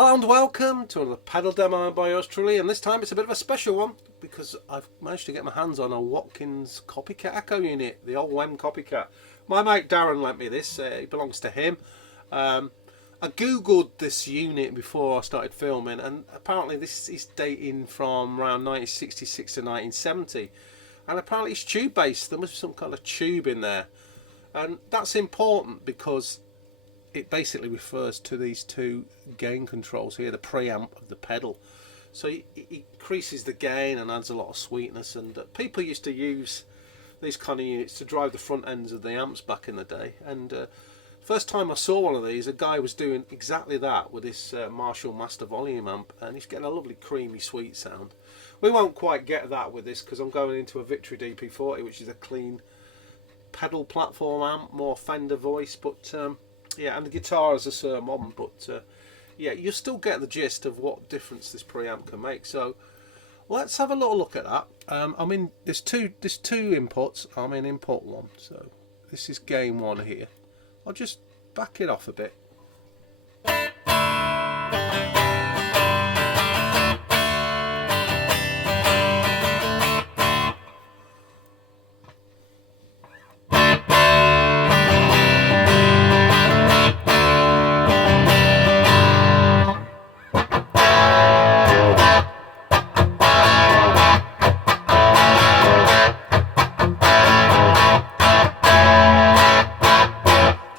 Hello and welcome to another pedal demo by yours truly, and this time it's a bit of a special one because I've managed to get my hands on a Watkins Copycat Echo unit, the old WEM Copycat. My mate Darren lent me this, it belongs to him. I googled this unit before I started filming, and apparently this is dating from around 1966 to 1970, and apparently it's tube based. There must be some kind of tube in there, and that's important because it basically refers to these two gain controls here, the preamp of the pedal. So it increases the gain and adds a lot of sweetness, and people used to use these kind of units to drive the front ends of the amps back in the day. And first time I saw one of these, a guy was doing exactly that with this Marshall Master Volume amp, and he's getting a lovely creamy sweet sound. We won't quite get that with this because I'm going into a Victory DP40, which is a clean pedal platform amp, more Fender voice, but yeah, and the guitar is a Suhr Modern, but yeah, you still get the gist of what difference this preamp can make. So let's have a little look at that. I mean, there's two inputs. I'm in input 1, so this is gain 1 here. I'll just back it off a bit.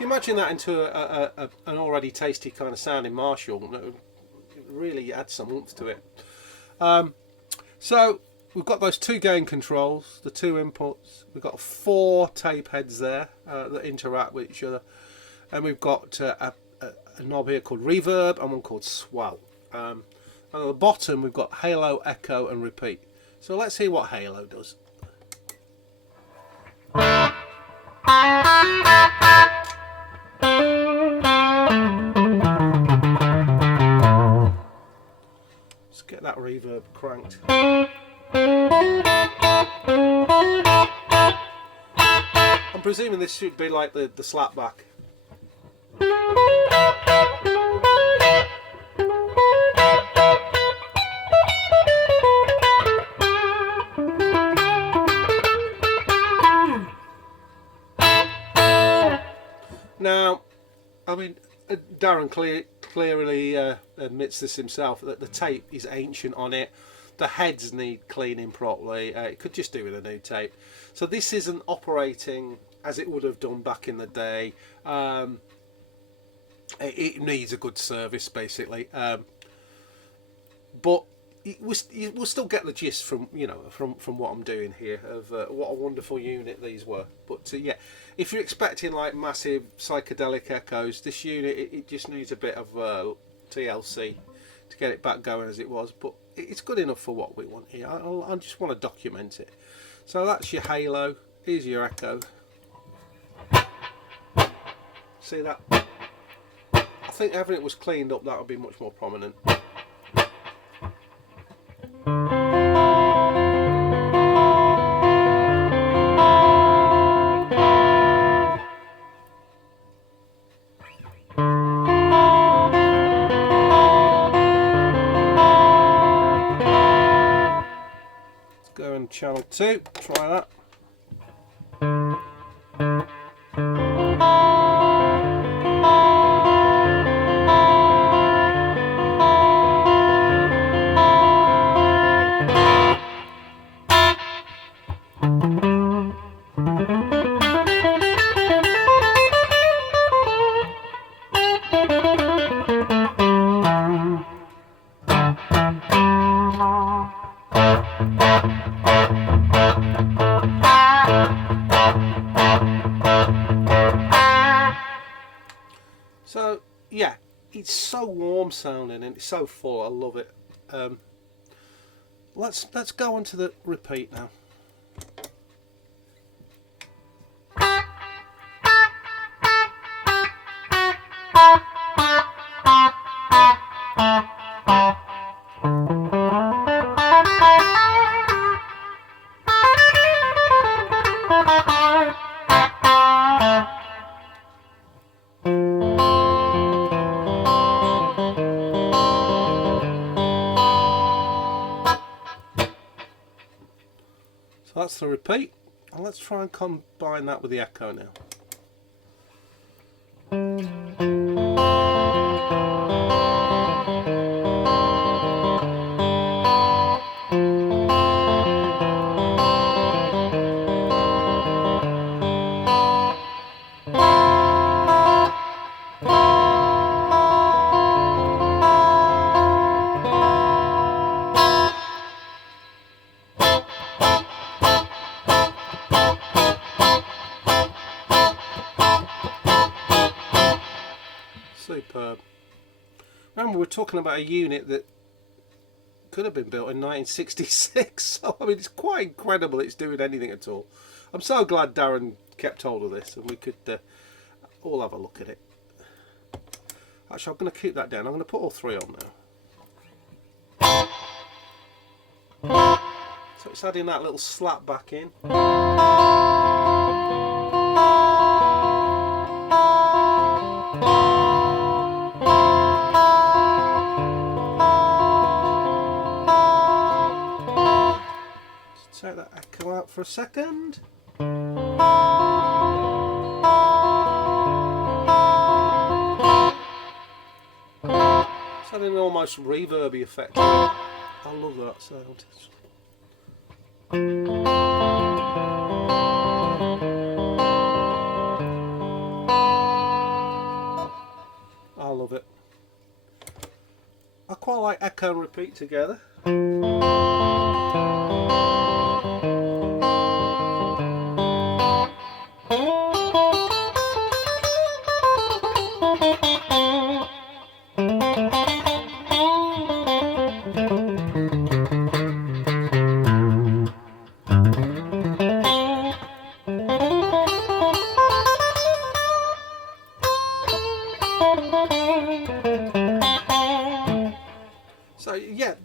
Imagine that into an already tasty kind of sounding Marshall. It really adds some oomph to it. So we've got those two gain controls, the two inputs. We've got 4 tape heads there that interact with each other, and we've got a knob here called reverb and one called swell. And at the bottom we've got halo, echo and repeat. So let's hear what halo does. Let's get that reverb cranked. I'm presuming this should be like the slapback. Now, I mean, Darren clearly admits this himself, that the tape is ancient on it. The heads need cleaning properly. It could just do with a new tape. So this isn't operating as it would have done back in the day. It needs a good service, basically. But we'll still get the gist from from what I'm doing here of what a wonderful unit these were. But yeah, if you're expecting like massive psychedelic echoes, this unit it just needs a bit of TLC to get it back going as it was. But it's good enough for what we want here. I just want to document it. So that's your halo. Here's your echo. See that? I think if it was cleaned up, that would be much more prominent. Go in channel 2, try that. So yeah, it's so warm sounding and it's so full. I love it. Let's go on to the repeat now. that's the repeat, and let's try and combine that with the echo now. Superb. Remember, we're talking about a unit that could have been built in 1966, so I mean, it's quite incredible it's doing anything at all. I'm so glad Darren kept hold of this and we could all have a look at it. Actually, I'm going to keep that down. I'm going to put all three on now. So it's adding that little slap back in. Take that echo out for a second. It's having an almost reverby effect. I love that sound. I love it. I quite like echo and repeat together. So yeah,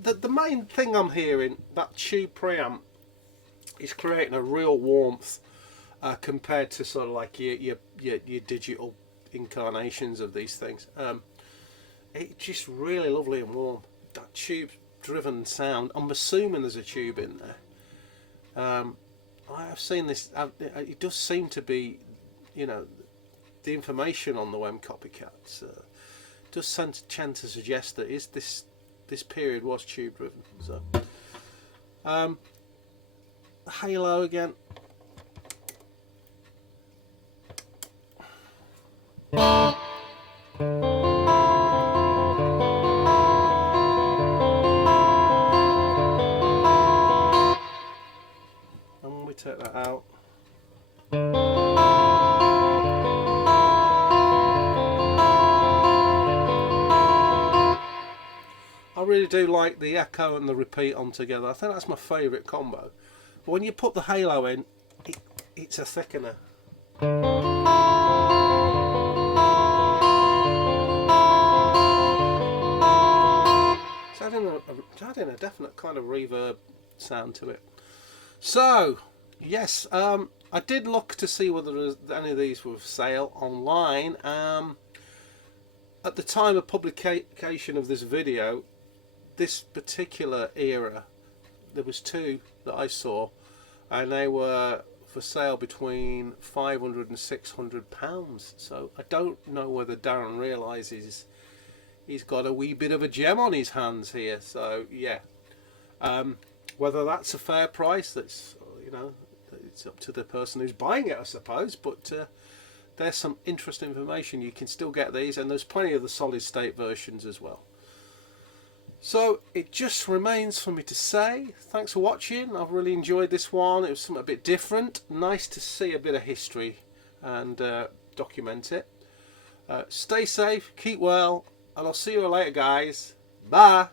the main thing I'm hearing, that tube preamp is creating a real warmth compared to sort of like your digital incarnations of these things. It's just really lovely and warm. That tube driven sound, I'm assuming there's a tube in there. I have seen this, it does seem to be, you know, the information on the WEM Copicats does tend to suggest that this period was tube driven. So halo again. And we take that out. I really do like the echo and the repeat on together. I think that's my favourite combo. But when you put the halo in, it's a thickener. It's adding a definite kind of reverb sound to it. So, yes, I did look to see whether any of these were for sale online. At the time of publication of this video, this particular era, there was two that I saw, and they were for sale between £500 and £600. So I don't know whether Darren realises he's got a wee bit of a gem on his hands here. So yeah, whether that's a fair price, that's, you know, it's up to the person who's buying it, I suppose. But there's some interesting information. You can still get these, and there's plenty of the solid state versions as well. So it just remains for me to say thanks for watching. I've really enjoyed this one. It was something a bit different. Nice to see a bit of history and document it. Stay safe, keep well, and I'll see you later, guys. Bye.